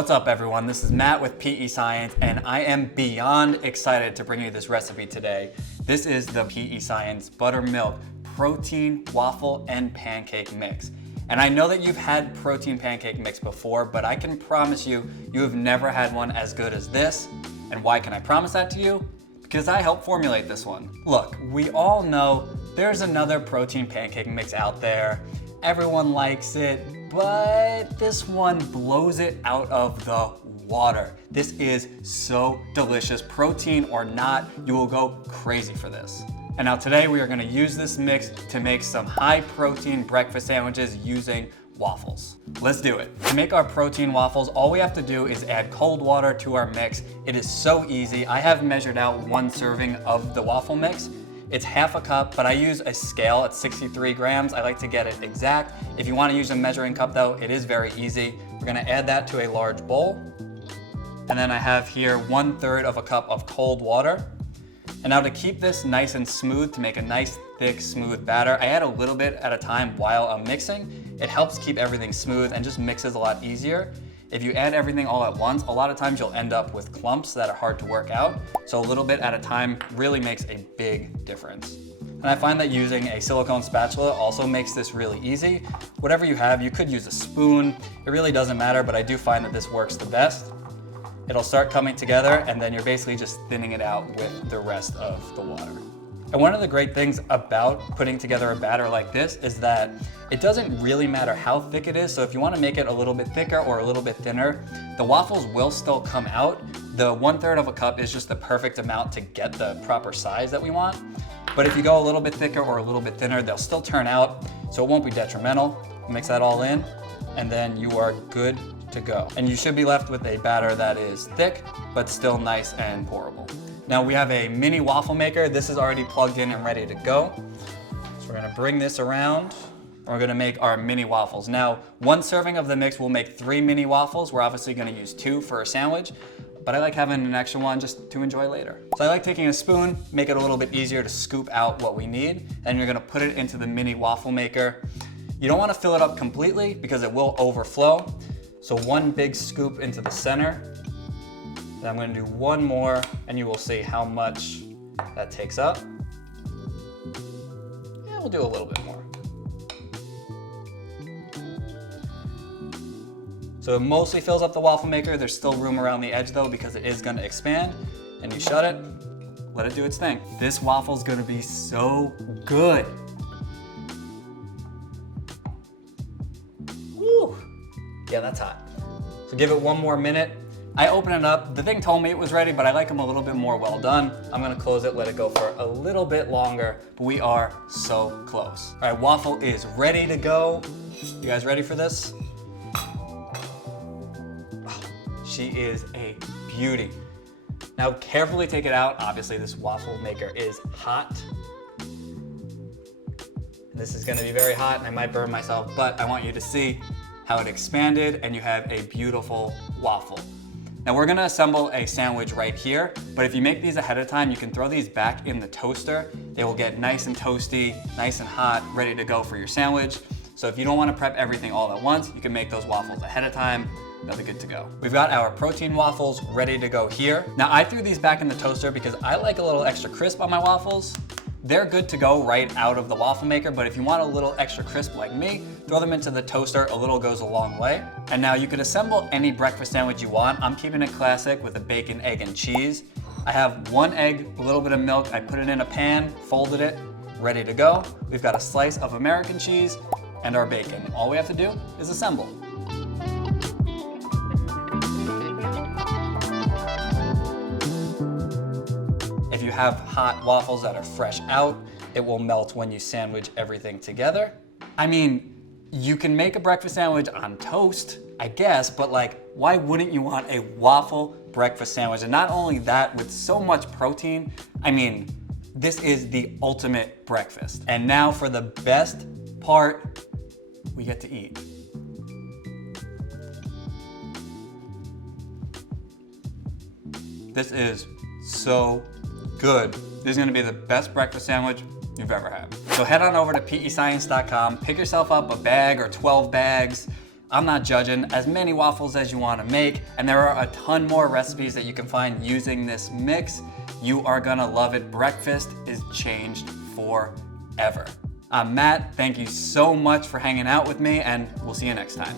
What's up everyone, this is Matt with PEScience and I am beyond excited to bring you this recipe today. This is the PEScience buttermilk protein waffle and pancake mix. And I know that you've had protein pancake mix before, but I can promise you, you have never had one as good as this. And why can I promise that to you? Because I helped formulate this one. Look, we all know there's another protein pancake mix out there. Everyone likes it, but this one blows it out of the water. This is so delicious. Protein or not, you will go crazy for this. And now today we are gonna use this mix to make some high protein breakfast sandwiches using waffles. Let's do it. To make our protein waffles, all we have to do is add cold water to our mix. It is so easy. I have measured out 1 serving of the waffle mix. It's half a cup, but I use a scale at 63 grams. I like to get it exact. If you want to use a measuring cup though, it is very easy. We're gonna add that to a large bowl. And then I have here 1/3 of a cup of cold water. And now to keep this nice and smooth, to make a nice, thick, smooth batter, I add a little bit at a time while I'm mixing. It helps keep everything smooth and just mixes a lot easier. If you add everything all at once, a lot of times you'll end up with clumps that are hard to work out. So a little bit at a time really makes a big difference. And I find that using a silicone spatula also makes this really easy. Whatever you have, you could use a spoon. It really doesn't matter, but I do find that this works the best. It'll start coming together and then you're basically just thinning it out with the rest of the water. And one of the great things about putting together a batter like this is that it doesn't really matter how thick it is. So if you want to make it a little bit thicker or a little bit thinner, the waffles will still come out. The 1/3 of a cup is just the perfect amount to get the proper size that we want. But if you go a little bit thicker or a little bit thinner, they'll still turn out, so it won't be detrimental. Mix that all in, and then you are good to go. And you should be left with a batter that is thick, but still nice and pourable. Now we have a mini waffle maker. This is already plugged in and ready to go. So we're gonna bring this around and we're gonna make our mini waffles. Now, 1 serving of the mix will make 3 mini waffles. We're obviously gonna use 2 for a sandwich, but I like having an extra one just to enjoy later. So I like taking a spoon, make it a little bit easier to scoop out what we need, and you're gonna put it into the mini waffle maker. You don't wanna fill it up completely because it will overflow. So 1 big scoop into the center. Then I'm gonna do 1 more and you will see how much that takes up. Yeah, we'll do a little bit more. So it mostly fills up the waffle maker. There's still room around the edge though because it is gonna expand, and you shut it, let it do its thing. This waffle's gonna be so good. Woo! Yeah, that's hot. So give it 1 more minute. I open it up. The thing told me it was ready, but I like them a little bit more well done. I'm gonna close it, let it go for a little bit longer, but we are so close. All right, waffle is ready to go. You guys ready for this? Oh, she is a beauty. Now carefully take it out. Obviously this waffle maker is hot. This is gonna be very hot and I might burn myself, but I want you to see how it expanded and you have a beautiful waffle. Now we're gonna assemble a sandwich right here, but if you make these ahead of time, you can throw these back in the toaster. They will get nice and toasty, nice and hot, ready to go for your sandwich. So if you don't wanna prep everything all at once, you can make those waffles ahead of time. They'll be good to go. We've got our protein waffles ready to go here. Now I threw these back in the toaster because I like a little extra crisp on my waffles. They're good to go right out of the waffle maker, but if you want a little extra crisp like me, throw them into the toaster. A little goes a long way. And now you can assemble any breakfast sandwich you want. I'm keeping it classic with a bacon, egg, and cheese. I have 1 egg, a little bit of milk. I put it in a pan, folded it, ready to go. We've got a slice of American cheese and our bacon. All we have to do is assemble. If you have hot waffles that are fresh out, it will melt when you sandwich everything together. I mean, you can make a breakfast sandwich on toast, I guess, but like, why wouldn't you want a waffle breakfast sandwich? And not only that, with so much protein, I mean, this is the ultimate breakfast. And now for the best part, we get to eat. This is so good. This is gonna be the best breakfast sandwich you've ever had. So head on over to PEScience.com, pick yourself up a bag or 12 bags, I'm not judging. As many waffles as you want to make, and there are a ton more recipes that you can find using this mix. You are gonna love it. Breakfast is changed forever. I'm Matt. Thank you so much for hanging out with me, and we'll see you next time.